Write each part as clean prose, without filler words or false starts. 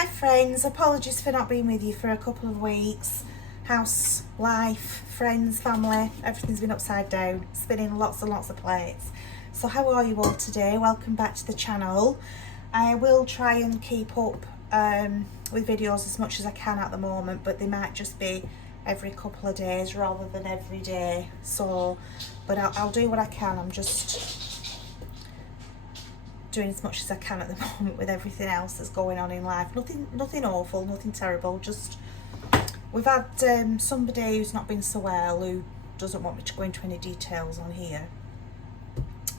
Hi friends, apologies for not being with you for a couple of weeks. House, life, friends, family, everything's been upside down, spinning lots and lots of plates. So how are you all today? Welcome back to the channel. I will try and keep up with videos as much as I can at the moment, but they might just be every couple of days rather than every day. So, but I'll do what I can. I'm just doing as much as I can at the moment with everything else that's going on in life. Nothing awful, nothing terrible. Just we've had somebody who's not been so well, who doesn't want me to go into any details on here.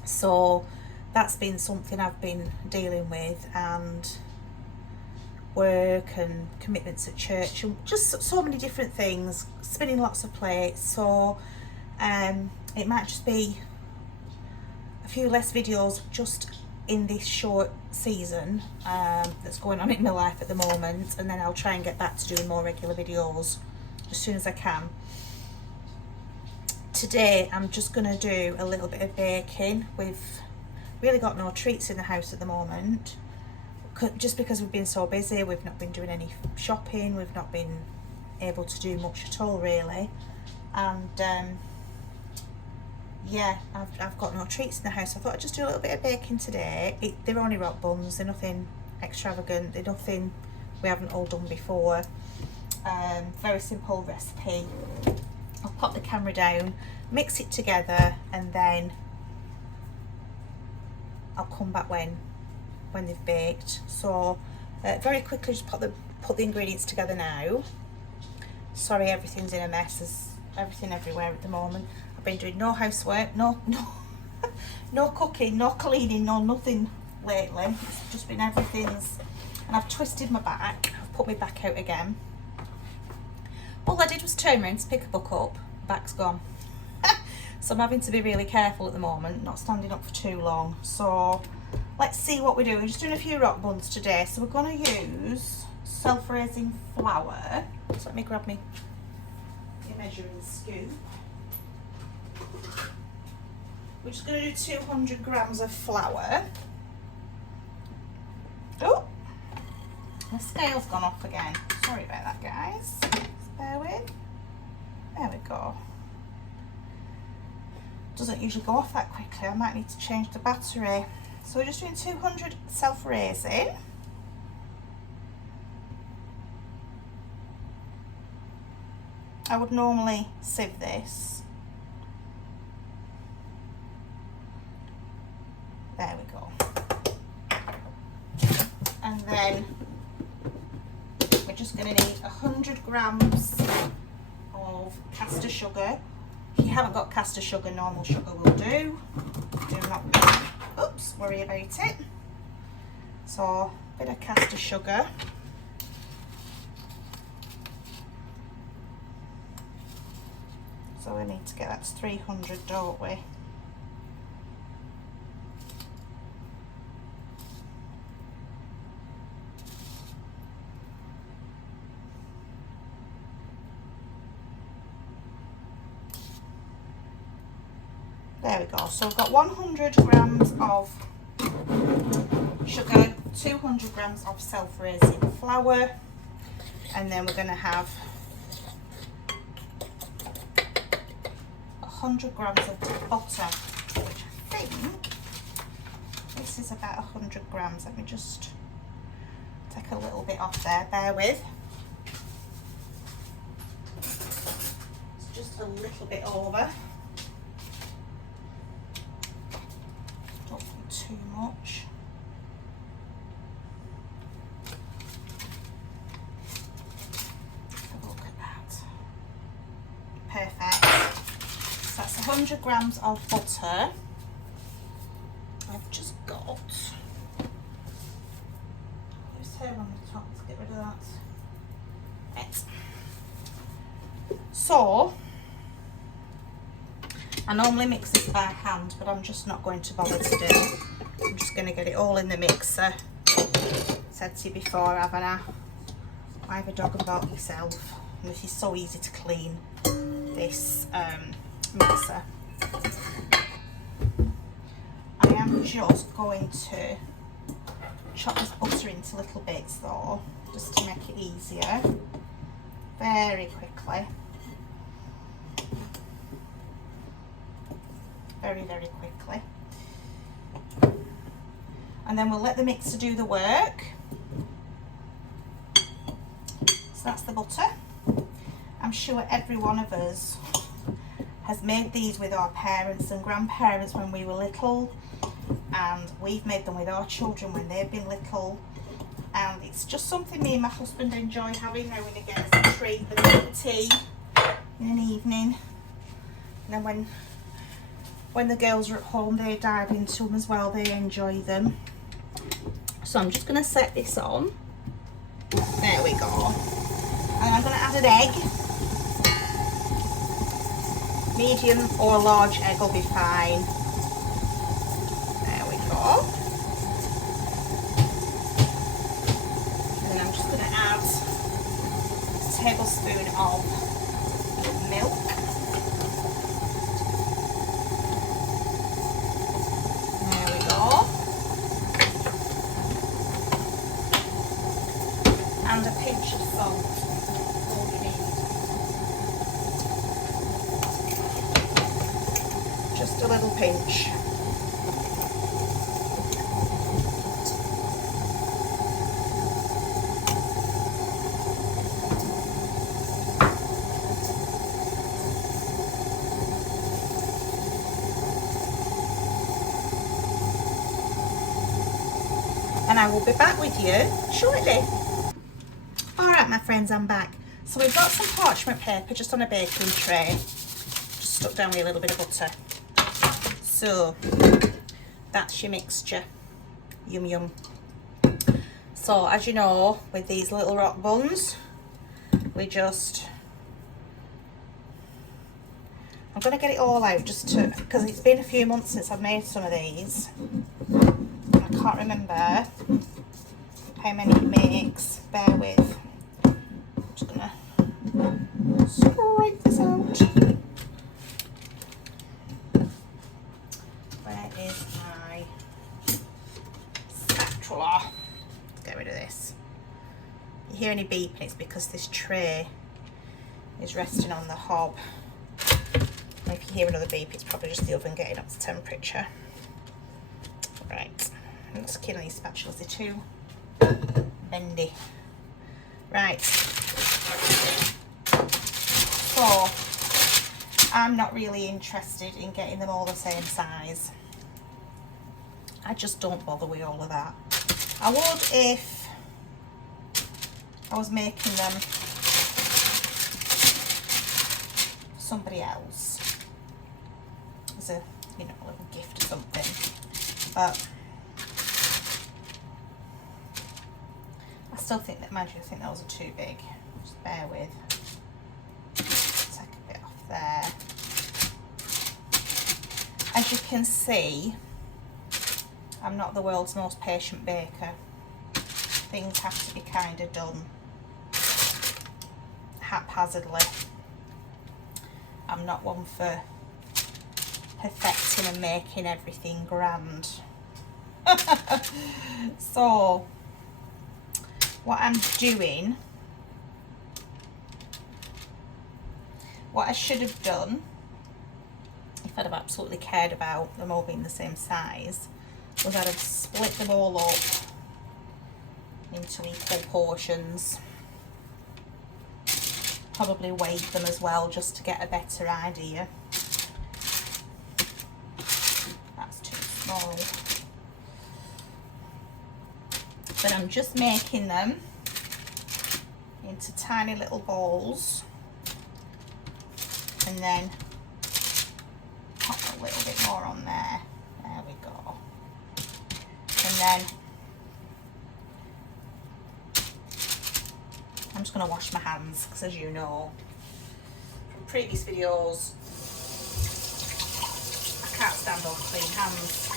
So that's been something I've been dealing with, and work and commitments at church and just so many different things, spinning lots of plates. So it might just be a few less videos just in this short season that's going on in my life at the moment, and then I'll try and get back to doing more regular videos as soon as I can. Today I'm just going to do a little bit of baking. We've really got no treats in the house at the moment, just because we've been so busy. We've not been doing any shopping, we've not been able to do much at all really, and yeah, I've got no treats in the house. I thought I'd just do a little bit of baking today. They're only rock buns, they're nothing extravagant, they're nothing we haven't all done before. Very simple recipe. I'll pop the camera down, mix it together, and then I'll come back when they've baked. So very quickly, just put the ingredients together now. Sorry, everything's in a mess. There's everything everywhere at the moment. I've been doing no housework, no cooking, no cleaning, no nothing lately. It's just been everything's, and I've twisted my back. I've put my back out again. All I did was turn around to pick a book up, back's gone. So I'm having to be really careful at the moment, not standing up for too long. So let's see what we're doing. We're just doing a few rock buns today. So we're going to use self-raising flour. So let me grab my measuring scoop. We're just going to do 200 grams of flour. Oh, the scale's gone off again. Sorry about that, guys. Just bear with. There we go. Doesn't usually go off that quickly. I might need to change the battery. So we're just doing 200 self-raising. I would normally sieve this. There we go. And then we're just going to need 100 grams of caster sugar. If you haven't got caster sugar, normal sugar will do. Do not worry about it. So a bit of caster sugar. So we need to get that to 300, don't we? There we go. So we've got 100 grams of sugar, 200 grams of self-raising flour, and then we're going to have 100 grams of butter, which I think this is about 100 grams. Let me just take a little bit off there, bear with. It's just a little bit over. Don't put too much. Have a look at that. Perfect. 100 grams of butter. I've just got loose hair on the top. Let's get rid of that. Right. So I normally mix this by hand, but I'm just not going to bother today. I'm just going to get it all in the mixer. Said to you before, haven't I? I have a dog and bought myself, and this is so easy to clean. This mixer. I am just going to chop this butter into little bits though, just to make it easier. Very quickly. Very, very quickly. And then we'll let the mixer do the work. So that's the butter. I'm sure every one of us has made these with our parents and grandparents when we were little, and we've made them with our children when they've been little, and it's just something me and my husband enjoy having now and again as a treat with a cup of tea in an evening. And then when the girls are at home, they dive into them as well, they enjoy them. So I'm just going to set this on. There we go. And I'm going to add an egg. Medium or large egg will be fine. There we go. And then I'm just going to add a tablespoon of milk. There we go. And a pinch of salt. All you need. Just a little pinch. And I will be back with you shortly. Alright my friends, I'm back. So we've got some parchment paper just on a baking tray. Just stuck down with a little bit of butter. So that's your mixture. Yum yum. So as you know, with these little rock buns, we just, I'm going to get it all out just to, because it's been a few months since I've made some of these. I can't remember how many it makes. Bear with. I'm just going to scrape this out. Where is my spatula? Let's get rid of this. You hear any beeping, it's because this tray is resting on the hob. And if you hear another beep, it's probably just the oven getting up to temperature. Right, I'm just killing these spatulas, they're too bendy. Right, so I'm not really interested in getting them all the same size. I just don't bother with all of that. I would if I was making them for somebody else as a, you know, a little gift or something. But I still think that, mind you, I think those are too big. Just bear with. Take a bit off there. As you can see, I'm not the world's most patient baker. Things have to be kind of done haphazardly. I'm not one for perfecting and making everything grand. So what I'm doing, what I should have done if I'd have absolutely cared about them all being the same size, was I'd have split them all up into equal portions. Probably weighed them as well just to get a better idea. That's too small. But I'm just making them into tiny little balls and then pop a little bit more on there. There we go. And then I'm just going to wash my hands because, as you know from previous videos, I can't stand on clean hands.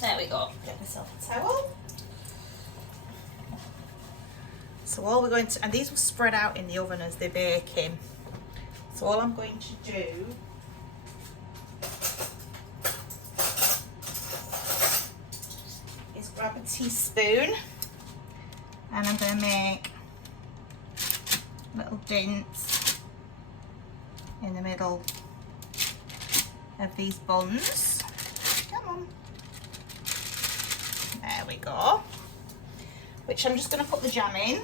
There we go. Get myself a towel. So So all we're going to, and these will spread out in the oven as they're baking. So all I'm going to do is grab a teaspoon and I'm going to make little dents in the middle of these buns. Come on. There we go. Which I'm just going to put the jam in.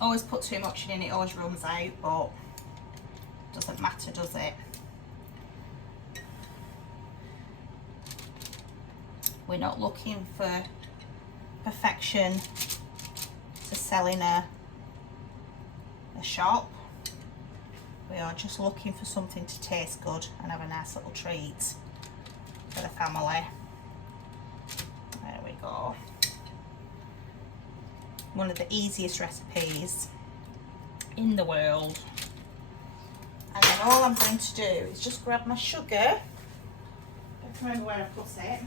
Always put too much in, it always runs out, but doesn't matter, does it? We're not looking for perfection to sell in a shop. We are just looking for something to taste good and have a nice little treat for the family. There we go. One of the easiest recipes in the world. And then all I'm going to do is just grab my sugar. I don't remember where I put it.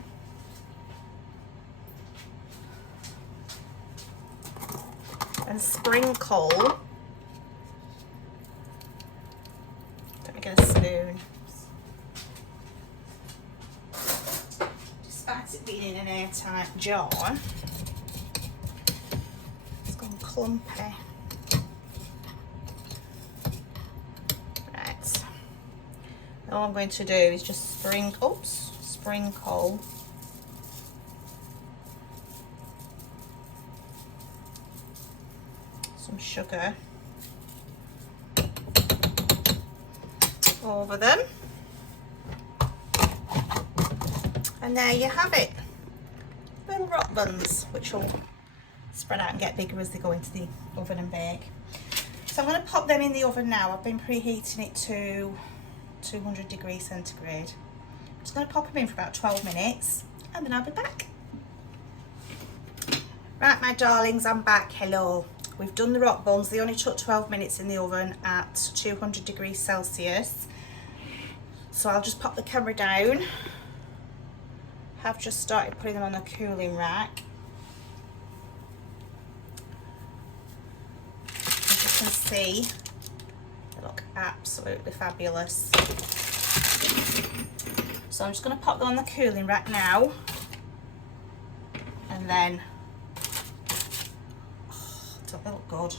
And sprinkle. Let me get a spoon. Despite it being in an airtight jar, it's gone clumpy. Right. All I'm going to do is just sprinkle some sugar over them, and there you have it, little rock buns, which will spread out and get bigger as they go into the oven and bake. So I'm going to pop them in the oven now. I've been preheating it to 200 degrees centigrade. I'm just going to pop them in for about 12 minutes and then I'll be back. Right, my darlings, I'm back. Hello. We've done the rock buns. They only took 12 minutes in the oven at 200 degrees Celsius. So I'll just pop the camera down. Have just started putting them on the cooling rack. As you can see, they look absolutely fabulous. So I'm just going to pop them on the cooling rack now. And then they look good.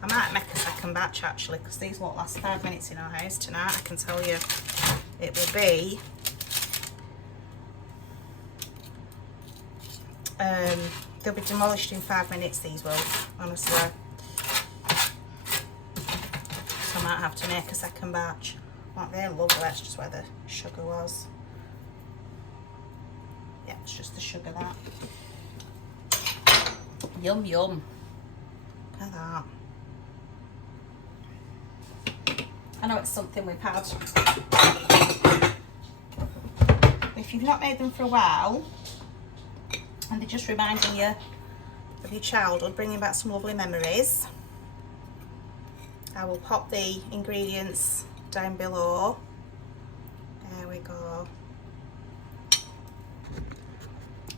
I might make a second batch actually, because these won't last 5 minutes in our house tonight. I can tell you it will be they'll be demolished in 5 minutes, these will, honestly. So I might have to make a second batch. Aren't they lovely? That's just where the sugar was. Yeah, it's just the sugar, that. Yum yum. Look at that. I know it's something we've had. If you've not made them for a while and they're just reminding you of your childhood, bringing back some lovely memories, I will pop the ingredients down below. There we go.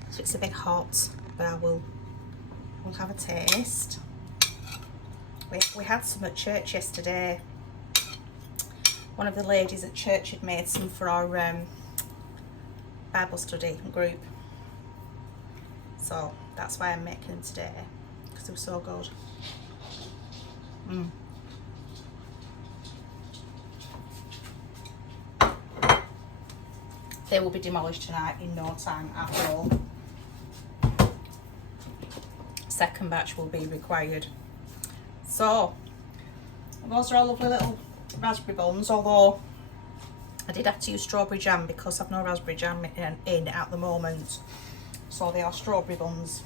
So it's a bit hot, but we'll have a taste. We had some at church yesterday. One of the ladies at church had made some for our Bible study group. So that's why I'm making them today, because they were so good. They will be demolished tonight in no time at all. Second batch will be required. So those are all lovely little raspberry buns, although I did have to use strawberry jam because I've no raspberry jam in at the moment. So they are strawberry buns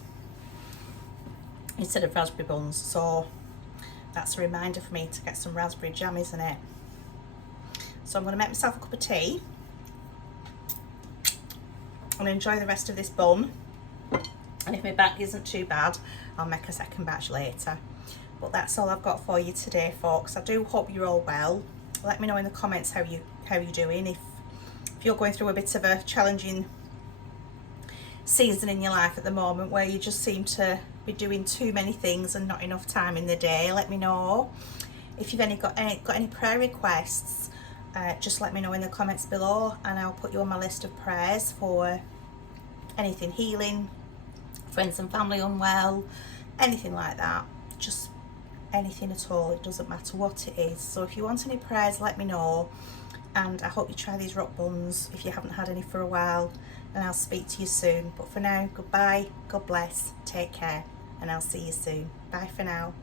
instead of raspberry buns. So that's a reminder for me to get some raspberry jam, isn't it? So I'm going to make myself a cup of tea and enjoy the rest of this bun. And if my back isn't too bad, I'll make a second batch later. But that's all I've got for you today, folks. I do hope you're all well. Let me know in the comments how you're doing. If you're going through a bit of a challenging season in your life at the moment where you just seem to be doing too many things and not enough time in the day, let me know. If you've got any prayer requests, just let me know in the comments below, and I'll put you on my list of prayers for anything healing, friends and family unwell, anything like that. Just anything at all, it doesn't matter what it is. So if you want any prayers, let me know, and I hope you try these rock buns if you haven't had any for a while, and I'll speak to you soon. But for now, goodbye, God bless, take care, and I'll see you soon. Bye for now.